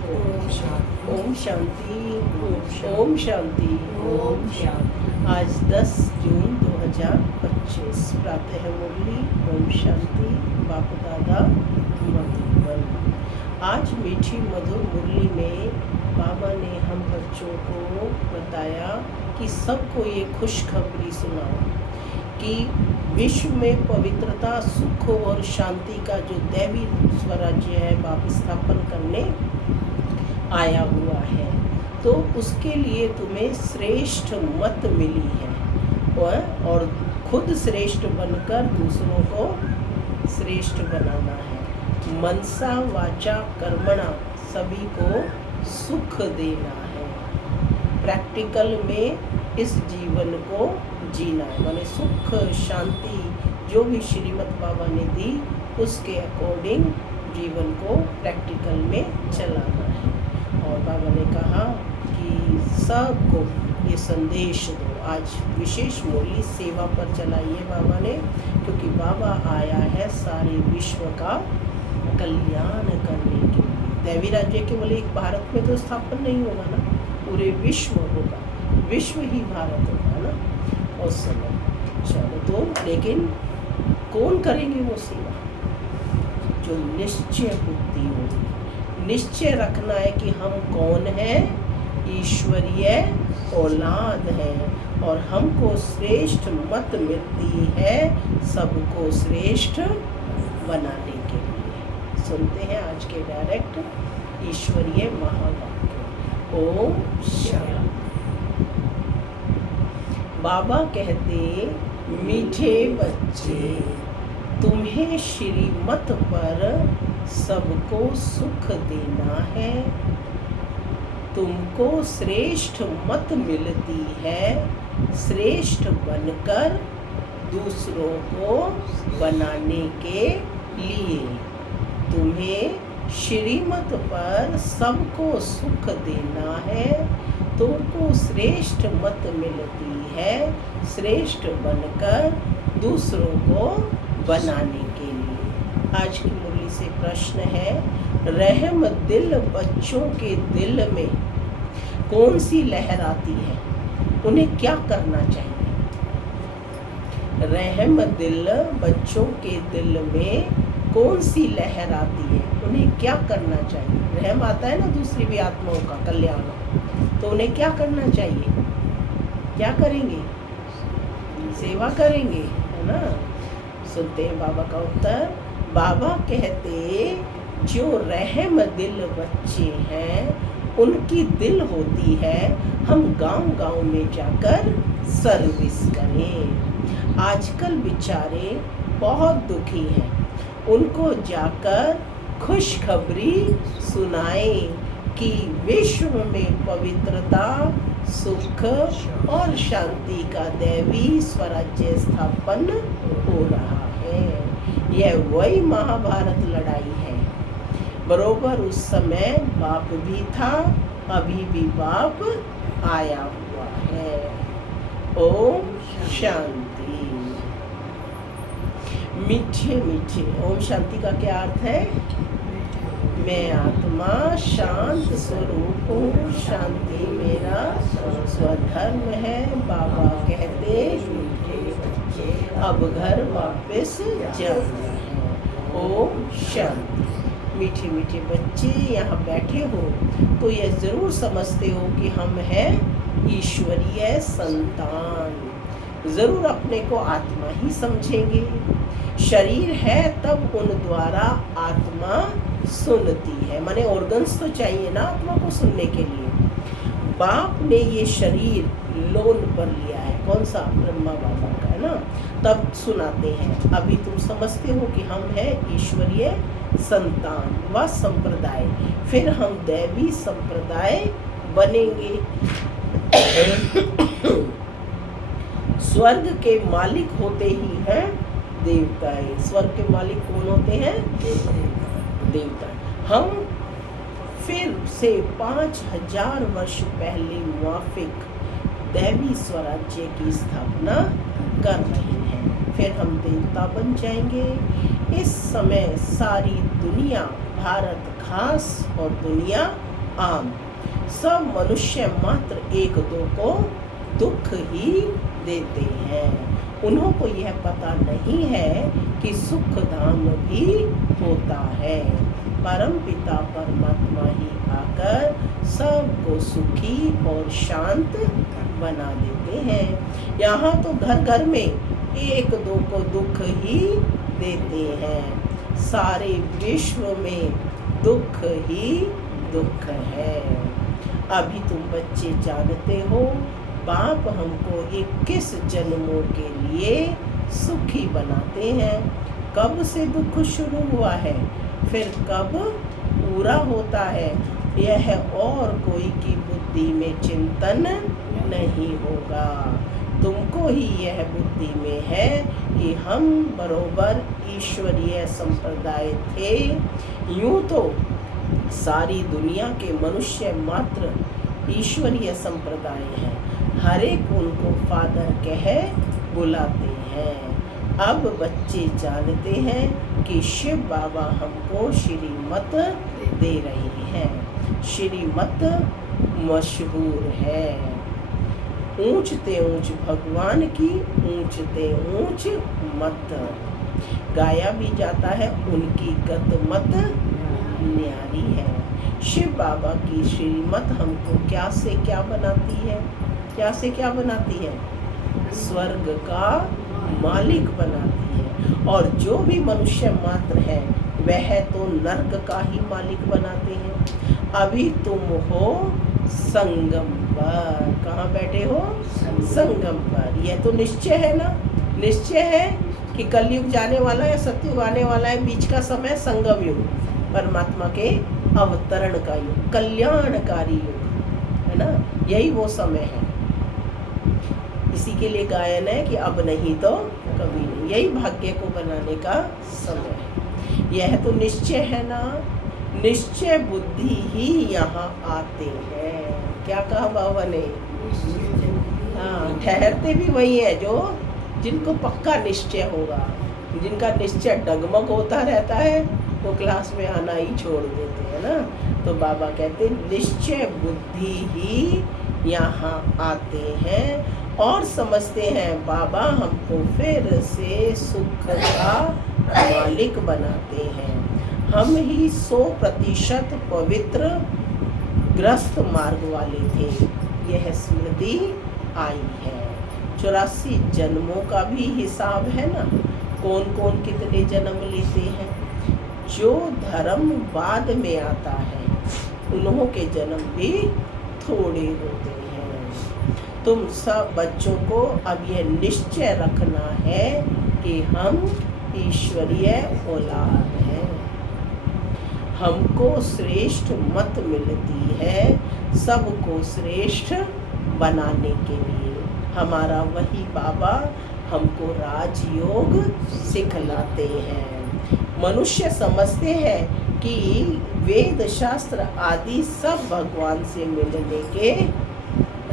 ओम शांति। ओम शांति। ओम शांति। ओम शांति। ओम शांति। आज 10 जून 2025 प्रातः मुरली। ओम शांति। बाप दादा मधुबन। आज मीठी मधुर मुरली में बाबा ने हम बच्चों को बताया कि सबको ये खुशखबरी सुनाओ कि विश्व में पवित्रता, सुख और शांति का जो दैवी स्वराज्य है बाप स्थापन करने आया हुआ है। तो उसके लिए तुम्हें श्रेष्ठ मत मिली है और खुद श्रेष्ठ बनकर दूसरों को श्रेष्ठ बनाना है। मनसा वाचा कर्मणा सभी को सुख देना है। प्रैक्टिकल में इस जीवन को जीना है, माने सुख शांति जो भी श्रीमद् बाबा ने दी उसके अकॉर्डिंग जीवन को प्रैक्टिकल में चलाना है। और बाबा ने कहा कि सबको ये संदेश दो। आज विशेष मुरली सेवा पर चलाइए बाबा ने, क्योंकि बाबा आया है सारे विश्व का कल्याण करने के लिए। दैवी राज्य केवल एक भारत में तो स्थापन नहीं होगा ना, पूरे विश्व होगा, विश्व ही भारत होगा ना उस समय। चलो तो लेकिन कौन करेंगे वो सेवा? जो निश्चय बुद्धि होगी। निश्चय रखना है कि हम कौन हैं, ईश्वरीय औलाद हैं और हमको श्रेष्ठ मत मिलती है सबको श्रेष्ठ बनाने के लिए। सुनते हैं आज के डायरेक्ट ईश्वरीय महावाक्य। ओम शांति। बाबा कहते, मीठे बच्चे, तुम्हें श्रीमत पर सबको सुख देना है। तुमको श्रेष्ठ मत मिलती है श्रेष्ठ बनकर दूसरों को बनाने के लिए। तुम्हें श्रीमत पर सबको सुख देना है। तुमको श्रेष्ठ मत मिलती है श्रेष्ठ बनकर दूसरों को बनाने के लिए। आज की मुरली से प्रश्न है, रहम दिल बच्चों के दिल में कौन सी लहर आती है? उन्हें क्या करना चाहिए? रहम दिल बच्चों के दिल में कौन सी लहर आती है? उन्हें क्या करना चाहिए? रहम आता है ना दूसरी भी आत्माओं का कल्याण, तो उन्हें क्या करना चाहिए? क्या करेंगे? सेवा करेंगे, है ना। सुनते हैं बाबा का उत्तर। बाबा कहते, जो रहम दिल बच्चे हैं उनकी दिल होती है हम गांव-गांव में जाकर सर्विस करें। आजकल बेचारे बहुत दुखी हैं, उनको जाकर खुशखबरी सुनाएं कि विश्व में पवित्रता, सुख और शांति का दैवी स्वराज्य स्थापन हो रहा है। यह वही महाभारत लड़ाई है। बरोबर उस समय बाप भी था, अभी भी बाप आया हुआ है। ओम शांति। मीठे मीठे ओम शांति का क्या अर्थ है? मैं आत्मा शांत स्वरूप हूँ, शांति मेरा स्वधर्म है। बाबा कहते, अब घर वापस जाना है। ओम शांति। मीठे मीठे बच्चे यहाँ बैठे हो तो यह जरूर समझते हो कि हम हैं ईश्वरीय संतान। जरूर अपने को आत्मा ही समझेंगे। शरीर है तब उन द्वारा आत्मा सुनती है, माने ऑर्गन्स तो चाहिए ना आत्मा को सुनने के लिए। बाप ने ये शरीर लोन पर लिया है, कौन सा? ब्रह्मा बाबा का, है ना। तब सुनाते हैं। अभी तुम समझते हो कि हम हैं ईश्वरीय संतान व संप्रदाय, फिर हम दैवी संप्रदाय बनेंगे। स्वर्ग के मालिक होते ही हैं देवताएं। स्वर्ग के मालिक कौन होते हैं? देवता। हम फिर से 5000 वर्ष पहले मुआफिक दैवी स्वराज्य की स्थापना कर रहे हैं। फिर हम देवता बन जाएंगे। इस समय सारी दुनिया, भारत खास और दुनिया आम। सब मनुष्य मात्र एक दो को दुख ही देते हैं। उन्हों को यह पता नहीं है कि सुख धाम भी होता है। परम पिता परमात्मा ही आकर सबको सुखी और शांत बना देते हैं। यहाँ तो घर घर में एक दो को दुख ही देते हैं। सारे विश्व में दुख ही दुख है। अभी तुम बच्चे जानते हो बाप हमको 21 जन्मों के लिए सुखी बनाते हैं। कब से दुख शुरू हुआ है, फिर कब पूरा होता है, यह और कोई की बुद्धि में चिंतन नहीं होगा। तुमको ही यह बुद्धि में है कि हम बरोबर ईश्वरीय संप्रदाय थे। यूं तो सारी दुनिया के मनुष्य मात्र ईश्वरीय संप्रदाय है। हर एक उनको फादर कह बुलाते हैं। अब बच्चे जानते हैं कि शिव बाबा हमको श्रीमत दे रही हैं। श्रीमत मशहूर है। ऊंचते ऊंच भगवान की, ऊंचते ऊंच मत। गाया भी जाता है उनकी गत मत न्यारी है। शिव बाबा की श्रीमत हमको क्या से क्या बनाती है, क्या से क्या बनाती है? स्वर्ग का मालिक बनाती है। और जो भी मनुष्य मात्र है वह तो नर्क का ही मालिक बनाते हैं। अभी तुम हो संगम पर। कहाँ बैठे हो? संगम पर। यह तो निश्चय है ना, निश्चय है कि कलयुग जाने वाला है, सतयुग आने वाला है। बीच का समय संगम युग, परमात्मा के अवतरण का युग, कल्याणकारी युग है ना। यही वो समय है। इसी के लिए गायन है कि अब नहीं तो कभी नहीं। यही भाग्य को बनाने का समय है। यह तो निश्चय है ना। निश्चय बुद्धि ही यहाँ आते हैं। क्या कहा बाबा ने? हाँ, ठहरते भी वही है जो जिनको पक्का निश्चय होगा। जिनका निश्चय डगमग होता रहता है वो क्लास में आना ही छोड़ देते हैं ना। तो बाबा कहते निश्चय बुद्धि ही यहाँ आते हैं और समझते हैं बाबा हमको फिर से सुख का मालिक बनाते हैं। हम ही 100% पवित्र ग्रस्त मार्ग वाले थे। यह स्मृति आई है। 84 जन्मों का भी हिसाब है ना। कौन कौन कितने जन्म लेते हैं। जो धर्म बाद में आता है उन्हों के जन्म भी थोड़े होते हैं। तुम सब बच्चों को अब यह निश्चय रखना है कि हम ईश्वरीय औलाद हैं। हमको श्रेष्ठ मत मिलती है सबको श्रेष्ठ बनाने के लिए। हमारा वही बाबा हमको राजयोग सिखलाते हैं। मनुष्य समझते हैं कि वेद शास्त्र आदि सब भगवान से मिलने के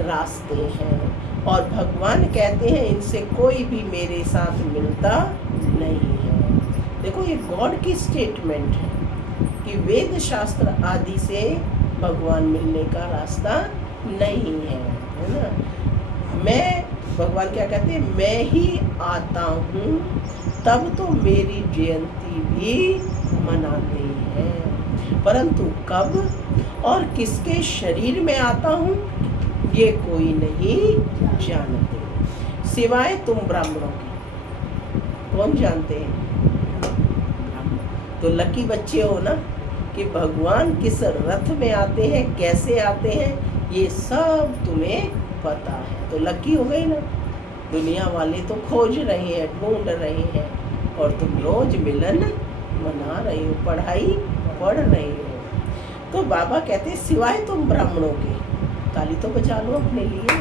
रास्ते हैं और भगवान कहते हैं इनसे कोई भी मेरे साथ मिलता नहीं है। देखो ये गॉड की स्टेटमेंट है कि वेद शास्त्र आदि से भगवान मिलने का रास्ता नहीं है ना। मैं भगवान क्या कहते हैं, मैं ही आता हूँ तब तो मेरी जयंती भी मनाते हैं, परंतु कब और किसके शरीर में आता हूँ ये कोई नहीं जानते सिवाय तुम ब्राह्मणों की। कौन जानते हैं? तो लकी बच्चे हो ना कि भगवान किस रथ में आते हैं, कैसे आते हैं, ये सब तुम्हें पता है। तो लकी हो गई ना। दुनिया वाले तो खोज रहे हैं, ढूंढ रहे हैं और तुम रोज मिलन मना रहे हो, पढ़ाई पढ़ रहे हो। तो बाबा कहते हैं सिवाय तुम ब्राह्मणों के। ताली तो बजा लो अपने लिए,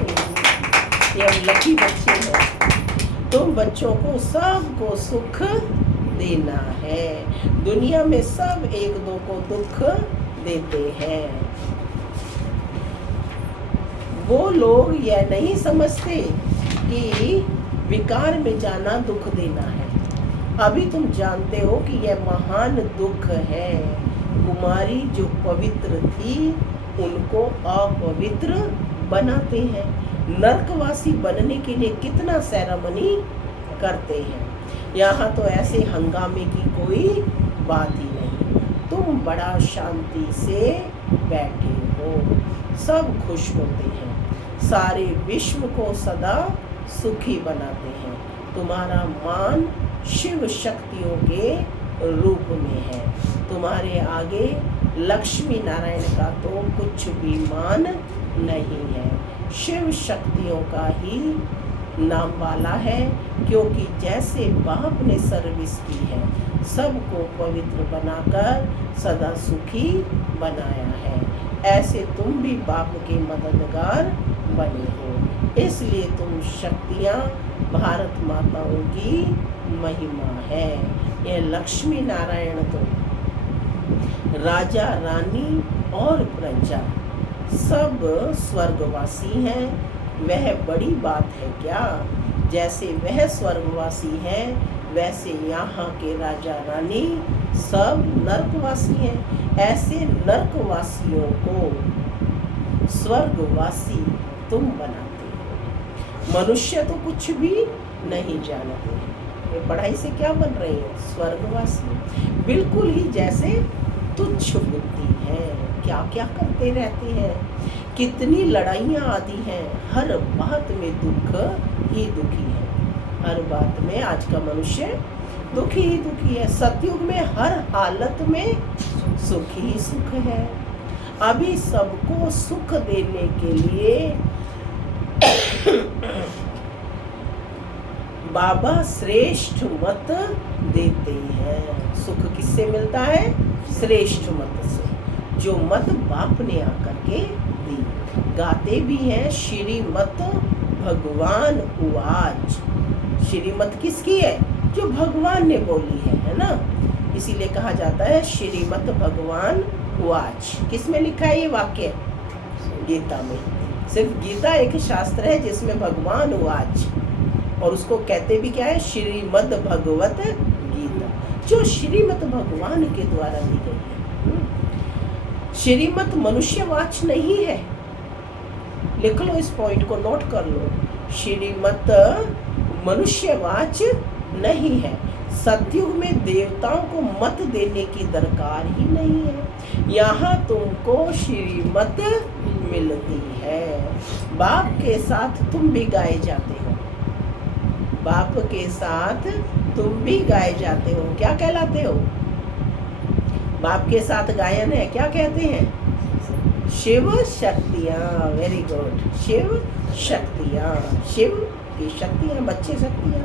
ये हम लकी बच्चे हैं। तुम बच्चों को सबको सुख देना है। दुनिया में सब एक दो को दुख देते हैं। वो लोग यह नहीं समझते कि विकार में जाना दुख देना है। अभी तुम जानते हो कि यह महान दुख है। कुमारी जो पवित्र थी उनको अपवित्र बनाते हैं। नरकवासी बनने के लिए कितना सेरेमनी करते हैं। यहाँ तो ऐसे हंगामे की कोई बात ही नहीं। तुम बड़ा शांति से बैठे हो, सब खुश होते हैं, सारे विश्व को सदा सुखी बनाते हैं। तुम्हारा मान शिव शक्तियों के रूप में है। तुम्हारे आगे लक्ष्मी नारायण का तो कुछ भी मान नहीं है, शिव शक्तियों का ही नाम वाला है। क्योंकि जैसे बाप ने सर्विस की है, सबको पवित्र बनाकर सदा सुखी बनाया है, ऐसे तुम भी बाप के मददगार बने हो। इसलिए तुम शक्तियाँ भारत माताओं की महिमा है। यह लक्ष्मी नारायण तो राजा रानी और प्रजा सब स्वर्गवासी हैं। वह बड़ी बात है क्या? जैसे वह स्वर्गवासी है, वैसे यहाँ के राजा रानी सब नरकवासी हैं। ऐसे नरकवासियों को स्वर्गवासी तुम बनाते हो। मनुष्य तो कुछ भी नहीं जानते, ये पढ़ाई से क्या बन रहे हैं? स्वर्गवासी। बिल्कुल ही जैसे तुच्छ बुद्धि है, क्या क्या करते रहते हैं, कितनी लड़ाइयाँ आती हैं, हर बात में दुख ही दुखी है। हर बात में आज का मनुष्य दुखी ही दुखी है। सतयुग में हर हालत में सुख ही सुख है। अभी सबको सुख देने के लिए बाबा श्रेष्ठ मत देते हैं। सुख किससे मिलता है? श्रेष्ठ मत से, जो मत बाप ने आकर के दी। गाते भी हैं श्रीमत भगवान उवाच। श्रीमत किसकी है? जो भगवान ने बोली है ना। इसीलिए कहा जाता है श्रीमत भगवान उवाच। किस में लिखा है ये वाक्य? गीता में। सिर्फ गीता एक शास्त्र है जिसमें भगवान उवाच, और उसको कहते भी क्या है? श्रीमद् भगवत गीता, जो श्रीमत भगवान के द्वारा दी गई है। श्रीमत मनुष्यवाच नहीं है। लिख लो, इस पॉइंट को नोट कर लो। श्रीमत मनुष्यवाच नहीं है। सतयुग में देवताओं को मत देने की दरकार ही नहीं है। यहाँ तुमको श्रीमत मिलती है। बाप के साथ तुम भी गाए जाते हो, बाप के साथ तुम भी गाए जाते हो। क्या कहलाते हो? बाप के साथ गायन है, क्या कहते हैं? शिव शक्तियाँ। वेरी गुड, शिव शक्तियाँ, शिव की शक्तियाँ, बच्चे शक्तियाँ।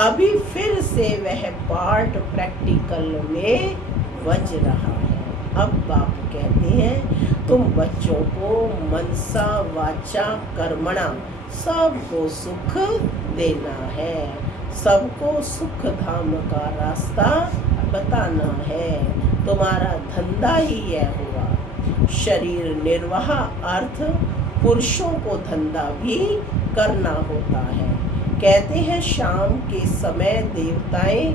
अभी फिर से वह पार्ट प्रैक्टिकल में बज रहा है। अब बाप कहते हैं तुम बच्चों को मनसा वाचा कर्मणा सबको सुख देना है, सबको सुख धाम का रास्ता बताना है। तुम्हारा धंधा ही यह हुआ। शरीर निर्वाह अर्थ पुरुषों को धंधा भी करना होता है। कहते हैं शाम के समय देवताएं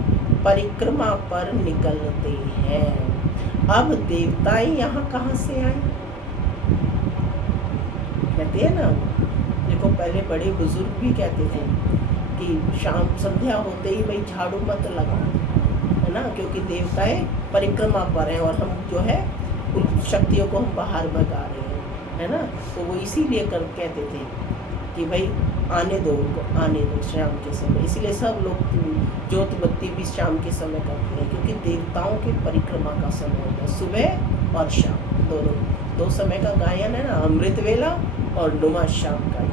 परिक्रमा पर निकलते हैं। अब देवताएं यहाँ कहाँ से आए? कहते हैं ना, देखो पहले बड़े बुजुर्ग भी कहते थे कि शाम संध्या होते ही भाई झाड़ू मत लगाओ, है ना, क्योंकि देवताएं परिक्रमा पर हैं और हम जो है उन शक्तियों को हम बाहर भगा रहे हैं, है ना। तो वो इसीलिए कहते थे कि भाई आने दो उनको, आने दो शाम के समय। इसीलिए सब लोग जोत बत्ती भी शाम के समय करते हैं, क्योंकि देवताओं के परिक्रमा का समय होता है, सुबह और शाम दोनों। दो समय का गायन है ना, अमृत वेला और नुमा शाम का योग।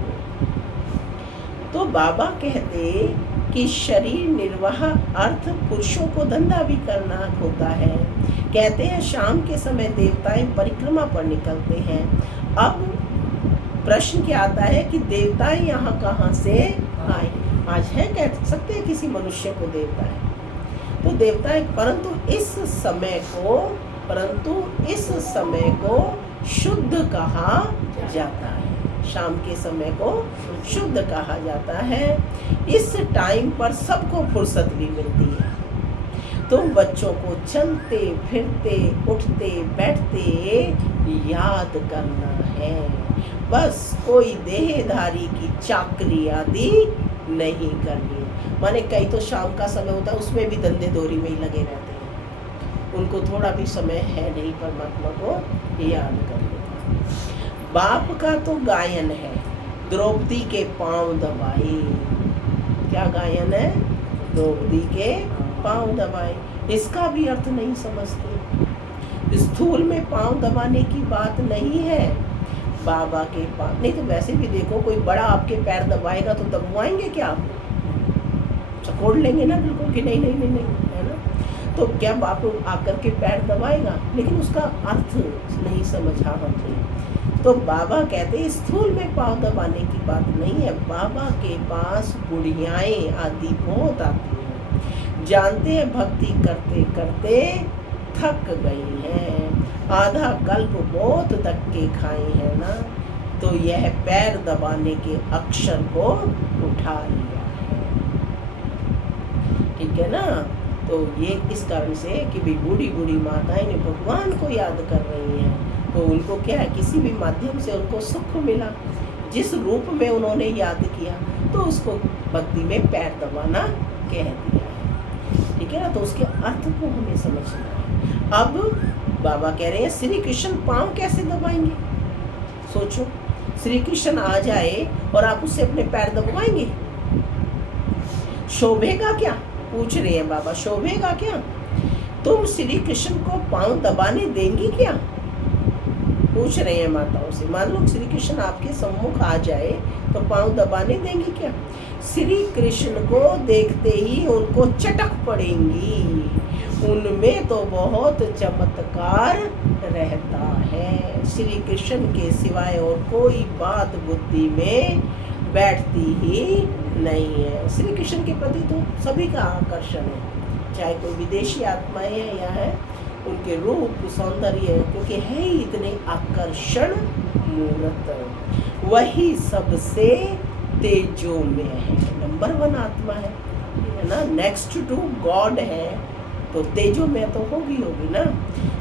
तो बाबा कहते कि शरीर निर्वाह अर्थ पुरुषों को धंधा भी करना होता है। कहते हैं शाम के समय देवताएं परिक्रमा पर निकलते हैं। अब प्रश्न क्या आता है कि देवताएं यहाँ कहाँ से आए? आज है, कह सकते हैं किसी मनुष्य को देवता है तो देवताएं, परंतु इस समय को शुद्ध कहा जाता है। शाम के समय को शुद्ध कहा जाता है। इस टाइम पर सबको फुर्सत भी मिलती है। तुम बच्चों को चलते फिरते उठते बैठते याद करना है, बस कोई देहधारी की चाकरी आदि नहीं करनी। माने कई तो शाम का समय होता है, उसमें भी धंधे दोरी में ही लगे रहते हैं, उनको थोड़ा भी समय है नहीं परमात्मा को याद करने का। बाप का तो गायन है, द्रौपदी के पांव दबाए। क्या गायन है? द्रौपदी के पांव दबाए। इसका भी अर्थ नहीं समझते। स्थूल में पांव दबाने की बात नहीं है। बाबा के पांव नहीं तो वैसे भी देखो, कोई बड़ा आपके पैर दबाएगा तो दबवाएंगे क्या? आप चकोड़ लेंगे ना बिल्कुल कि नहीं नहीं नहीं नहीं, है ना? तो क्या बाप आकर के पैर दबाएगा? लेकिन उसका अर्थ नहीं समझा हमने। तो बाबा कहते स्थूल में पांव दबाने की बात नहीं है। बाबा के पास बुढ़ियाएं आदि बहुत आती हैं, जानते हैं भक्ति करते करते थक गई हैं, आधा कल्प बहुत धक्के खाए हैं ना, तो यह पैर दबाने के अक्षर को उठा लिया है। ठीक है ना? तो ये इस कारण से कि भी बूढ़ी बूढ़ी माताएं ने भगवान को याद कर रही हैं, तो उनको क्या है, किसी भी माध्यम से उनको सुख मिला, जिस रूप में उन्होंने याद किया, तो उसको भक्ति में पैर दबाना कह दिया है। ठीक है ना? तो उसके अर्थ को हमें समझना है। अब बाबा कह रहे हैं श्री कृष्ण पांव कैसे दबाएंगे? सोचो, श्री कृष्ण आ जाए और आप उससे अपने पैर दबवाएंगे? शोभेगा क्या? पूछ रहे हैं बाबा, शोभेगा क्या? तुम श्री कृष्ण को पांव दबाने देंगी क्या? पूछ रहे हैं माताओं से। मान लो श्री कृष्ण आपके सम्मुख आ जाए तो पांव दबाने देंगी क्या? श्री कृष्ण को देखते ही उनको चटक पड़ेंगी, उनमें तो बहुत चमत्कार रहता है। श्री कृष्ण के सिवाय और कोई बात बुद्धि में बैठती ही नहीं है। श्री कृष्ण के प्रति तो सभी का आकर्षण है, चाहे कोई विदेशी आत्माएं हैं या है, उनके रूप सौंदर्य, क्योंकि है ही इतने आकर्षण मूर्त। वही सबसे तेजो में है, नंबर 1 आत्मा है ना, नेक्स्ट टू गॉड है, तो तेजो में तो होगी ना।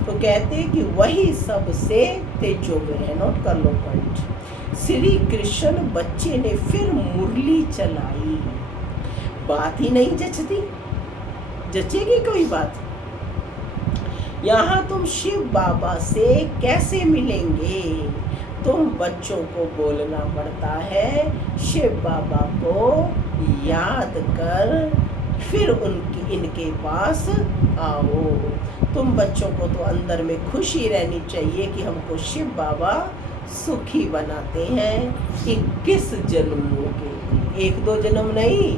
तो कहते हैं कि वही सबसे तेजो में है। नोट कर लो पॉइंट। श्री कृष्ण बच्चे ने फिर मुरली चलाई। बात ही नहीं जचती, जचेगी कोई बात? यहाँ तुम शिव बाबा से कैसे मिलेंगे? तुम बच्चों को बोलना पड़ता है, शिव बाबा को याद कर फिर इनके पास आओ। तुम बच्चों को तो अंदर में खुशी रहनी चाहिए कि हमको शिव बाबा सुखी बनाते हैं। 21 जन्मों के लिए, 1-2 जन्म नहीं,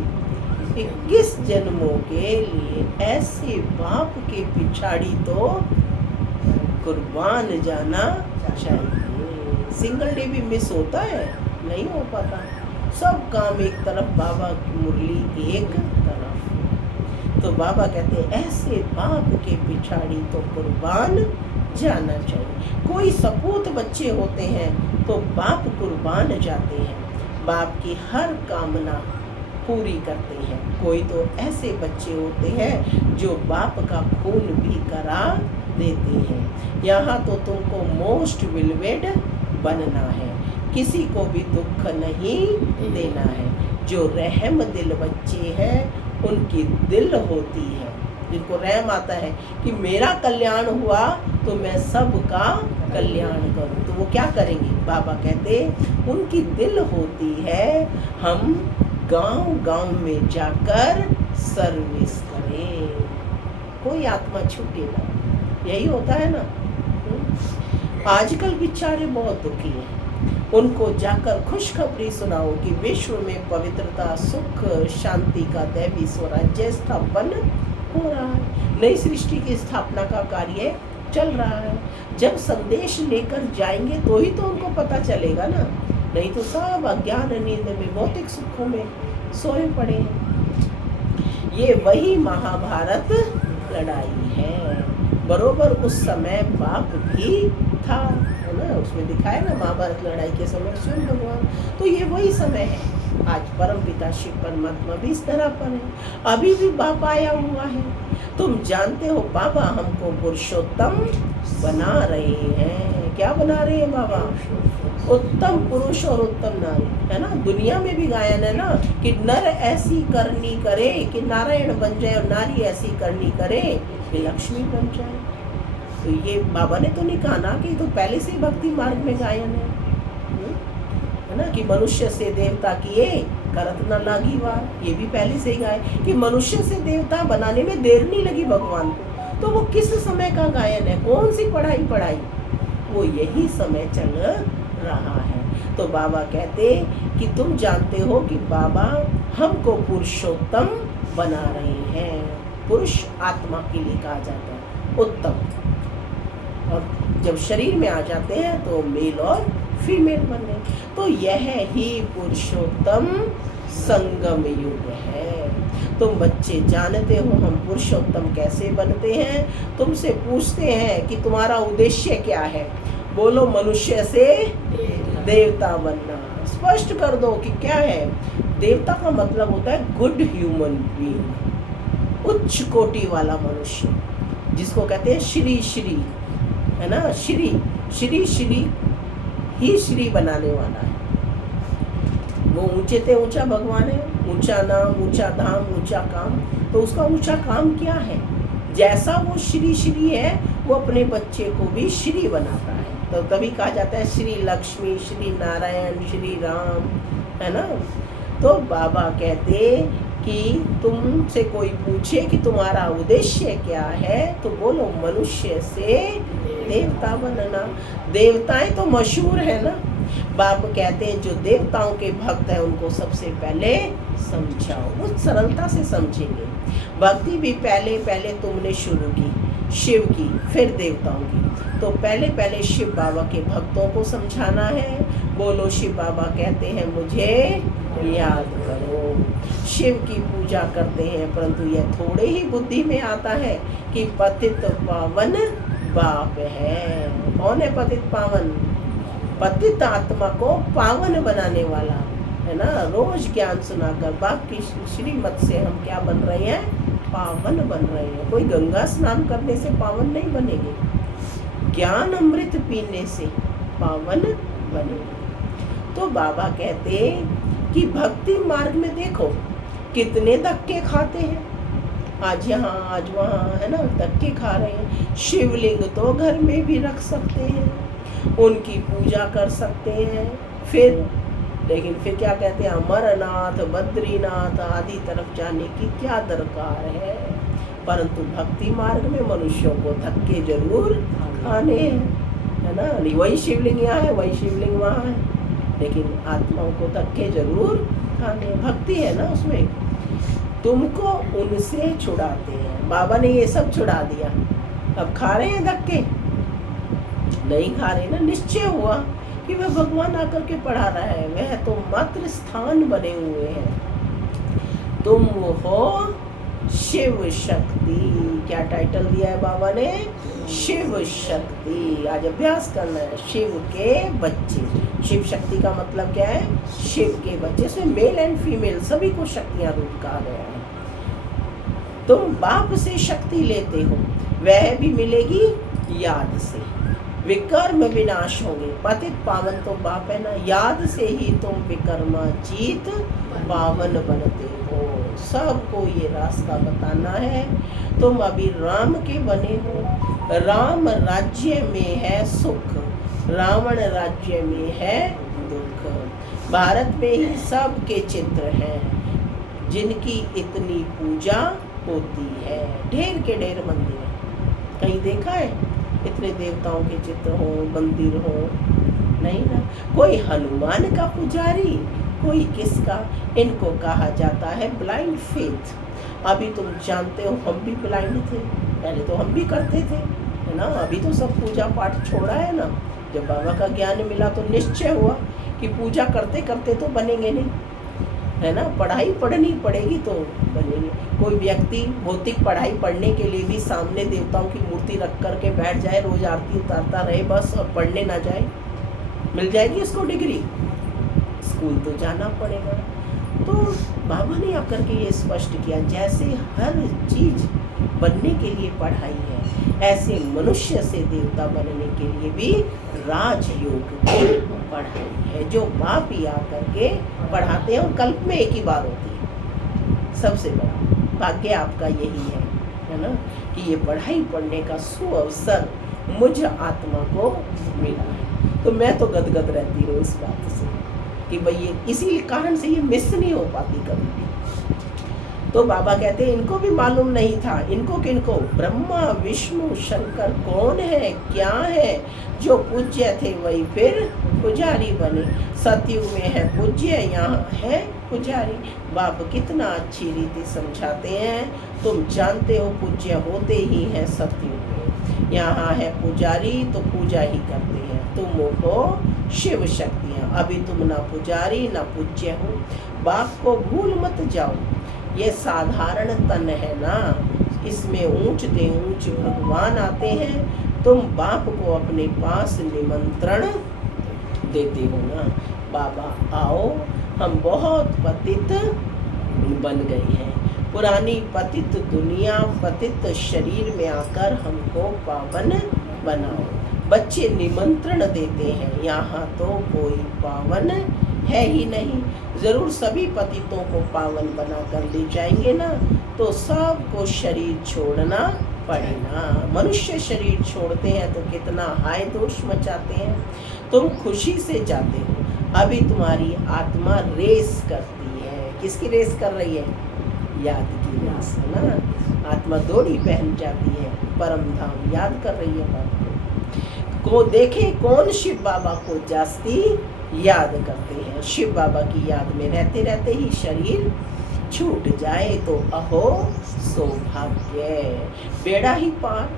21 जन्मों के लिए ऐसे बाप के पिछाड़ी तो कुर्बान जाना चाहिए। सिंगल डे भी मिस होता है, नहीं हो पाता। सब काम एक तरफ, बाबा की मुरली एक तरफ। तो बाबा कहते हैं ऐसे बाप के पिछाड़ी तो कुर्बान जाना चाहिए। कोई सपूत बच्चे होते हैं तो बाप कुर्बान जाते हैं, बाप की हर कामना पूरी करते हैं। कोई तो ऐसे बच्चे होते हैं जो बाप का खून भी करा देते हैं। यहाँ तो तुमको मोस्ट विलवेड बनना है, किसी को भी दुख नहीं देना है। जो रहम दिल बच्चे हैं उनकी दिल होती है, जिनको रहम आता है कि मेरा कल्याण हुआ तो मैं सबका कल्याण करूं, तो वो क्या करेंगे? बाबा कहते उनकी दिल होती है हम गांव-गांव में जाकर सर्विस करें, कोई आत्मा छूटेगा। यही होता है ना। आजकल बेचारे बहुत दुखी हैं, उनको जाकर खुशखबरी सुनाओ कि विश्व में पवित्रता, सुख, शांति का दैवी स्वराज्य स्थापन हो रहा है, नई सृष्टि की स्थापना का कार्य चल रहा है। जब संदेश लेकर जाएंगे तो ही तो उनको पता चलेगा ना, नहीं तो सब अज्ञान नींद में, भौतिक सुखों में सोए पड़े हैं। ये वही महाभारत लड़ाई है। बरोबर उस समय बाप भी था, है ना, उसमें दिखाया ना महाभारत लड़ाई के समय स्वयं भगवान। तो ये वही समय है। आज परम पिता शिव परमात्मा भी इस तरह पर है, अभी भी बाप आया हुआ है। तुम जानते हो बाबा हमको पुरुषोत्तम बना रहे हैं। क्या बना रहे हैं बाबा? उत्तम पुरुष और उत्तम नारी, है ना। दुनिया में भी गायन है ना कि नर ऐसी करनी करे कि नारायण बन जाए और नारी ऐसी करनी करे कि लक्ष्मी बन जाए। तो ये बाबा ने तो नहीं कहा ना कि तो पहले से ही भक्ति मार्ग में गायन है ना, कि मनुष्य से देवता किए करत न लागी वार। ये भी पहले से ही गाय कि मनुष्य से देवता बनाने में देर नहीं लगी भगवान को। तो वो किस समय का गायन है? कौन सी पढ़ाई? वो यही समय चल रहा है। तो बाबा कहते कि तुम जानते हो कि बाबा हमको पुरुषोत्तम बना रहे हैं। पुरुष आत्मा के लिए कहा जाता है उत्तम, और जब शरीर में आ जाते हैं तो मेल और फीमेल बन गए। तो यह ही पुरुषोत्तम संगम युग है। तुम बच्चे जानते हो हम पुरुषोत्तम कैसे बनते हैं। तुमसे पूछते हैं कि तुम्हारा उद्देश्य क्या है। बोलो मनुष्य से देवता बनना। स्पष्ट कर दो कि क्या है। देवता का मतलब होता है गुड ह्यूमन बीइंग, उच्च कोटि वाला मनुष्य, जिसको कहते हैं श्री श्री, है ना। श्री श्री श्री ही श्री बनाने वाला है। वो ऊंचे से ऊंचा भगवान है, ऊंचा नाम, ऊंचा धाम, ऊंचा काम। तो उसका ऊंचा काम क्या है? जैसा वो श्री श्री है वो अपने बच्चे को भी श्री बनाता है। तो तभी कहा जाता है श्री लक्ष्मी, श्री नारायण, श्री राम, है ना। तो बाबा कहते कि तुमसे कोई पूछे कि तुम्हारा उद्देश्य क्या है, तो बोलो मनुष्य से देवता बनना। देवताएं तो मशहूर है ना। बाप कहते हैं जो देवताओं के भक्त हैं उनको सबसे पहले समझाओ, वो सरलता से समझेंगे। भक्ति भी पहले तुमने शुरू की शिव की, फिर देवताओं की। तो पहले शिव बाबा के भक्तों को समझाना है। बोलो शिव बाबा कहते हैं मुझे याद करो। शिव की पूजा करते हैं, परंतु यह थोड़े ही बुद्धि में आता है कि पतित पावन बाप है। कौन है पतित पावन? पतित आत्मा को पावन बनाने वाला, है ना। रोज ज्ञान सुनाकर बाप की श्रीमत से हम क्या बन रहे हैं? पावन बन रहे हैं। कोई गंगा स्नान करने से पावन नहीं बनेंगे, ज्ञान अमृत पीने से पावन बनेंगे। तो बाबा कहते कि भक्ति मार्ग में देखो कितने धक्के खाते हैं, आज यहाँ आज वहाँ, है ना, धक्के खा रहे हैं। शिवलिंग तो घर में भी रख सकते हैं, उनकी पूजा कर सकते हैं, लेकिन फिर क्या कहते हैं? अमरनाथ, बद्रीनाथ आदि तरफ जाने की क्या दरकार है। परंतु भक्ति मार्ग में मनुष्यों को धक्के जरूर खाने हैं, है ना। वही शिवलिंग यहाँ है, वही शिवलिंग वहाँ है, लेकिन आत्माओं को धक्के जरूर खाने। भक्ति है ना उसमें, तुमको उनसे छुड़ाते हैं। बाबा ने ये सब छुड़ा दिया, अब खा रहे हैं धक्के? नहीं खा रहे ना। निश्चय हुआ कि वह भगवान आकर के पढ़ा रहा है, वह तो मात्र स्थान बने हुए हैं। तुम हो शिव शक्ति। क्या टाइटल दिया है बाबा ने? शिव शक्ति। आज अभ्यास करना है। शिव के बच्चे। शिव शक्ति का मतलब क्या है? शिव के बच्चे। इसमें मेल एंड फीमेल सभी को शक्तियां रूप कहा गया है। तुम बाप से शक्ति लेते हो, वह भी मिलेगी याद से। विकर्म विनाश होंगे। पतित पावन तो बाप है ना, याद से ही तुम विकर्माजीत पावन बनते हो। सबको ये रास्ता बताना है। तुम अभी राम के बने हो। राम राज्य में है सुख, रावण राज्य में है दुख। भारत में ही सबके चित्र हैं जिनकी इतनी पूजा होती है। ढेर के ढेर मंदिर हैं। कहीं देखा है इतने देवताओं के चित्र हो, मंदिर हो? नहीं ना। कोई हनुमान का पुजारी, कोई किसका। इनको कहा जाता है ब्लाइंड फेथ। अभी तुम जानते हो हम भी ब्लाइंड थे, पहले तो हम भी करते थे, है ना। अभी तो सब पूजा पाठ छोड़ा है ना। जब बाबा का ज्ञान मिला तो निश्चय हुआ कि पूजा करते करते तो बनेंगे नहीं, है ना। पढ़ाई पढ़नी पड़ेगी तो बनेंगे। कोई व्यक्ति भौतिक पढ़ाई पढ़ने के लिए भी सामने देवताओं की मूर्ति रख करके बैठ जाए, रोज आरती उतारता रहे बस, और पढ़ने ना जाए, मिल जाएगी उसको डिग्री? स्कूल तो जाना पड़ेगा। तो बाबा ने आकर के ये स्पष्ट किया, जैसे हर चीज बनने के लिए पढ़ाई है, ऐसे मनुष्य से देवता बनने के लिए भी राजयोग की पढ़ाई है, जो बाप ही आकर के पढ़ाते हैं और कल्प में एक ही बार होती है। सबसे बड़ा भाग्य आपका यही है ना, कि ये पढ़ाई पढ़ने का सुअवसर मुझ आत्मा को मिला है। तो मैं तो गदगद रहती हूँ इस बात से कि भाई ये इसी कारण से ये मिस नहीं हो पाती कभी भी। तो बाबा कहते हैं इनको भी मालूम नहीं था, इनको किनको, ब्रह्मा विष्णु शंकर कौन है, क्या है, जो पूज्य थे वही फिर पुजारी बने। सतयुग में है पूज्य, यहाँ है पुजारी। बाप कितना अच्छी रीति समझाते हैं, तुम जानते हो पूज्य होते ही हैं सतयुग में, यहाँ है पुजारी तो पूजा ही करते हैं, तुम हो शिव शक्तियाँ। अभी तुम ना पुजारी ना पूज्य हो, बाप को भूल मत जाओ। ये साधारण तन है ना, इसमें ऊंच ते ऊंच भगवान आते हैं, तुम बाप को अपने पास निमंत्रण देते हो ना। बाबा आओ, हम बहुत पतित बन गए हैं, पुरानी पतित दुनिया पतित शरीर में आकर हमको पावन बनाओ। बच्चे निमंत्रण देते हैं, यहाँ तो कोई पावन है ही नहीं, जरूर सभी पतितों को पावन बना कर ले जाएंगे ना, तो सबको शरीर छोड़ना पड़ेगा। मनुष्य शरीर छोड़ते हैं तो कितना हाय दोष मचाते हैं। तुम खुशी से जाते हो, अभी तुम्हारी आत्मा रेस करती है। किसकी रेस कर रही है? याद की रेस है ना। आत्मा दौड़ी पहन जाती है, परम धाम याद कर रही है बाबा को। देखे कौन शिव बाबा को जास्ती याद करते हैं। शिव बाबा की याद में रहते रहते ही शरीर छूट जाए तो अहो सौभाग्य, बेड़ा ही पार।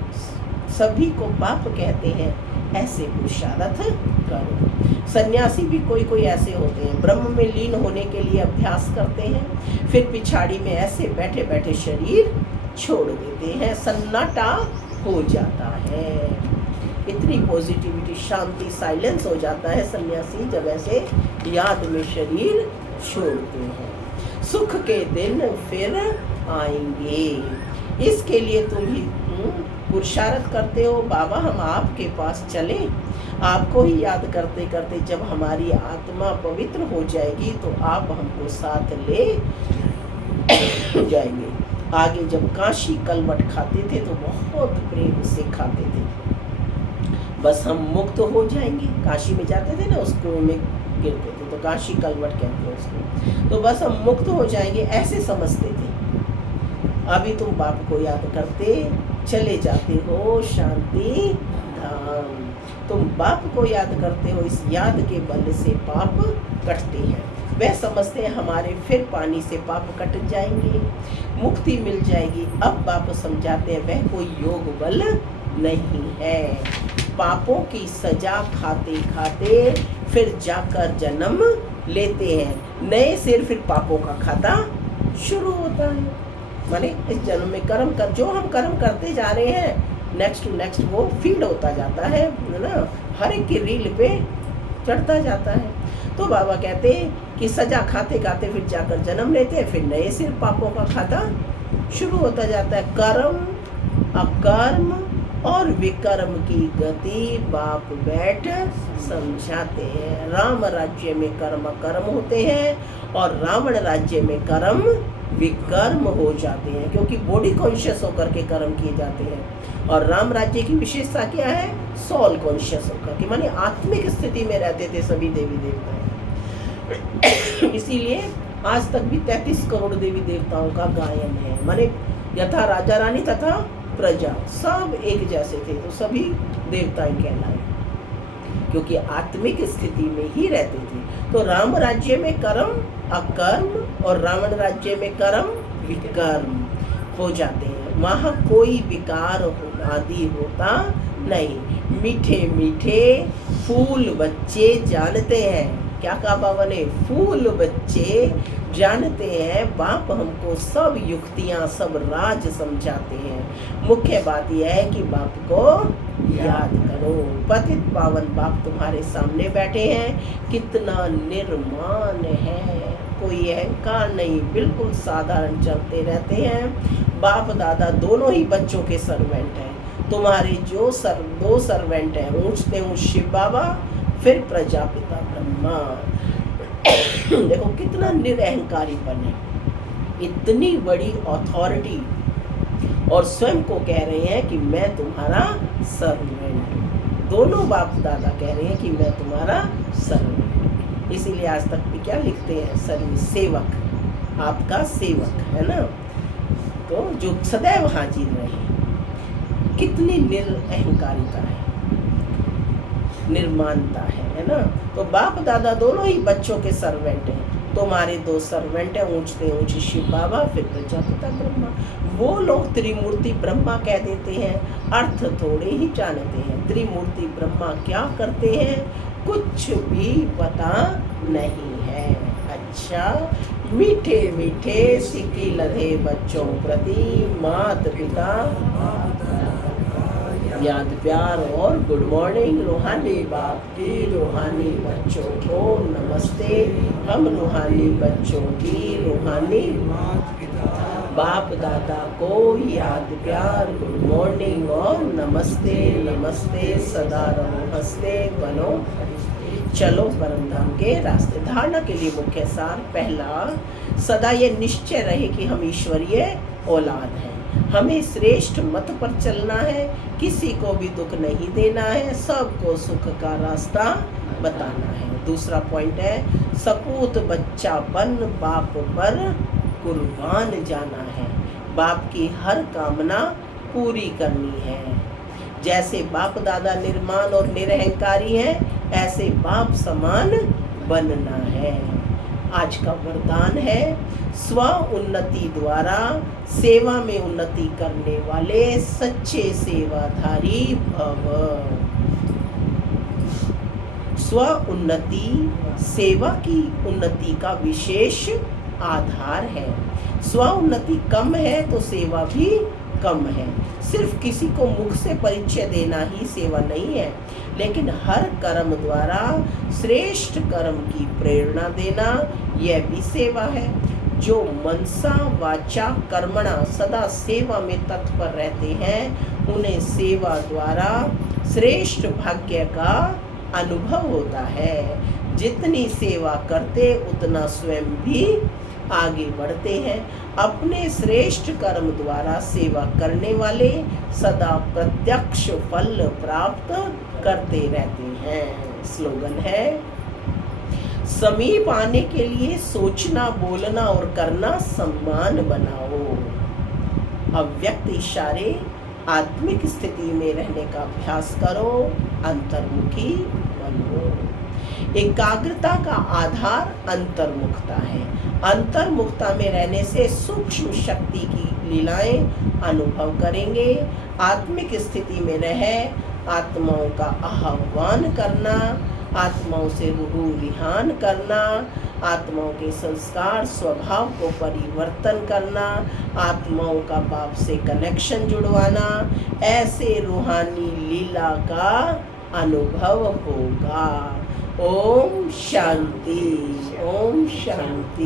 सभी को बाप कहते हैं, ऐसे पुरुषार्थ करो। सन्यासी भी कोई कोई ऐसे होते हैं, ब्रह्म में लीन होने के लिए अभ्यास करते हैं, फिर पिछाड़ी में ऐसे बैठे बैठे शरीर छोड़ देते हैं, सन्नाटा हो जाता है। इतनी पॉजिटिविटी, शांति, साइलेंस हो जाता है सन्यासी जब ऐसे याद में शरीर छोड़ते हैं। सुख के दिन फिर आएंगे, इसके लिए तुम ही पुरुषार्थ करते हो। बाबा हम आपके पास चले, आपको ही याद करते करते जब हमारी आत्मा पवित्र हो जाएगी तो आप हमको साथ ले जाएंगे। आगे जब काशी कलवट खाते थे तो बहुत प्रेम से खाते थे, बस हम मुक्त हो जाएंगे। काशी में जाते थे ना, उस कुएं में गिरते थे तो काशी कलवट कहते हैं उसको, तो बस हम मुक्त हो जाएंगे ऐसे समझते थे। अभी तुम बाप को याद करते चले जाते हो शांति धाम। तुम बाप को याद करते हो, इस याद के बल से पाप कटते हैं। वह समझते हैं हमारे फिर पानी से पाप कट जाएंगे, मुक्ति मिल जाएगी। अब बाप समझाते हैं वह कोई योग बल नहीं है, पापों की सजा खाते खाते फिर जाकर जन्म लेते हैं। नए सिर फिर पापों का खाता शुरू होता है। माने इस जन्म में कर्म कर, जो हम कर्म करते जा रहे हैं नेक्स्ट टू नेक्स्ट वो फीड होता जाता है ना, हर एक की रील पे चढ़ता जाता है। तो बाबा कहते हैं कि सजा खाते खाते फिर जाकर जन्म लेते हैं, फिर नए सिर पापों का खाता शुरू होता जाता है। कर्म अकर्म और विकर्म की गति बाप बैठ समझाते हैं। राम राज्य में कर्म अकर्म होते हैं और रावण राज्य में कर्म विकर्म हो जाते हैं, क्योंकि बॉडी कॉन्शियस होकर के कर्म किए जाते हैं। और राम राज्य की विशेषता क्या है? सोल कॉन्शियस होकर के, माने आत्मिक स्थिति में रहते थे सभी देवी देवता। इसीलिए आज तक भी 33 करोड़ देवी देवताओं का गायन है। माने यथा राजा रानी तथा प्रजा सब एक जैसे थे, तो सभी देवताएं कहलाए, क्योंकि आत्मिक स्थिति में ही रहते थे। तो राम राज्य में कर्म अकर्म और रावण राज्य में कर्म विकर्म हो जाते हैं। वहाँ कोई विकार आदि होता नहीं। मीठे मीठे फूल बच्चे जानते हैं, क्या कहा बाबा ने? फूल बच्चे जानते हैं। बाप हमको सब युक्तियाँ सब राज समझाते हैं। मुख्य बात यह है कि बाप को याद करो। पतित पावन बाप तुम्हारे सामने बैठे हैं, कितना निर्माण है। कोई अहंकार नहीं, बिल्कुल साधारण चलते रहते हैं। बाप दादा दोनों ही बच्चों के सर्वेंट हैं। तुम्हारे जो दो सर्वेंट हैं, ऊंचते ऊंच शिव बाबा, फिर प्रजापिता ब्रह्मा। देखो कितना निरअहंकारीपन है, इतनी बड़ी अथॉरिटी, और स्वयं को कह रहे हैं कि मैं तुम्हारा सर्वेंट हूँ। दोनों बाप दादा कह रहे हैं कि मैं तुम्हारा सर्वेंट। इसीलिए आज तक भी क्या लिखते हैं, सर्विस, सेवक, आपका सेवक, है ना। तो जो सदैव हाजिर रहे। कितनी निरअहंकारिता है, निर्मानता है ना। तो बाप दादा दोनों ही बच्चों के सर्वेंट हैं। तुम्हारे दो सर्वेंट हैं, ऊंचते ऊंच शिव बाबा, फिर प्रजापिता ब्रह्मा। वो लोग त्रिमूर्ति ब्रह्मा कह देते हैं, अर्थ थोड़े ही जानते हैं। त्रिमूर्ति ब्रह्मा क्या करते हैं, कुछ भी पता नहीं है। अच्छा, मीठे मीठे सिक्की लधे बच्चों प्रति माता पिता याद प्यार और गुड मॉर्निंग। रूहानी बाप की रूहानी बच्चों को नमस्ते। हम रूहानी बच्चों की रूहानी बाप दादा को याद प्यार, गुड मॉर्निंग और नमस्ते। नमस्ते, सदा रहो हंसते बनो, चलो परम धाम के रास्ते। धारणा के लिए मुख्य सार, पहला, सदा ये निश्चय रहे कि हम ईश्वरीय औलाद हैं। हमें श्रेष्ठ मत पर चलना है, किसी को भी दुख नहीं देना है, सबको सुख का रास्ता बताना है। दूसरा पॉइंट है, सपूत बच्चापन बाप पर कुर्बान जाना है। बाप की हर कामना पूरी करनी है। जैसे बाप दादा निर्माण और निरअहंकारी हैं, ऐसे बाप समान बनना है। आज का वरदान है, स्व उन्नति द्वारा सेवा में उन्नति करने वाले सच्चे सेवाधारी भव। स्व उन्नति सेवा की उन्नति का विशेष आधार है। स्व उन्नति कम है तो सेवा भी कम है। सिर्फ किसी को मुख से परिचय देना ही सेवा नहीं है, लेकिन हर कर्म द्वारा श्रेष्ठ कर्म की प्रेरणा देना, यह भी सेवा है। जो मनसा वाचा कर्मणा सदा सेवा में तत्पर रहते हैं, उन्हें सेवा द्वारा श्रेष्ठ भाग्य का अनुभव होता है। जितनी सेवा करते उतना स्वयं भी आगे बढ़ते हैं। अपने श्रेष्ठ कर्म द्वारा सेवा करने वाले सदा प्रत्यक्ष फल प्राप्त करते रहते हैं। स्लोगन है, समीप आने के लिए सोचना, बोलना और करना सम्मान बनाओ। अव्यक्त इशारे, आत्मिक स्थिति में रहने का अभ्यास करो, अंतर्मुखी बनो। एकाग्रता का आधार अंतर्मुखता है। अंतर्मुखता में रहने से सूक्ष्म शक्ति की लीलाएं अनुभव करेंगे। आत्मिक स्थिति में रहे आत्माओं का आह्वान करना, आत्माओं से रूह रिहान करना, आत्माओं के संस्कार स्वभाव को परिवर्तन करना, आत्माओं का बाप से कनेक्शन जुड़वाना, ऐसे रूहानी लीला का अनुभव होगा। ओम शांति, ओम शांति।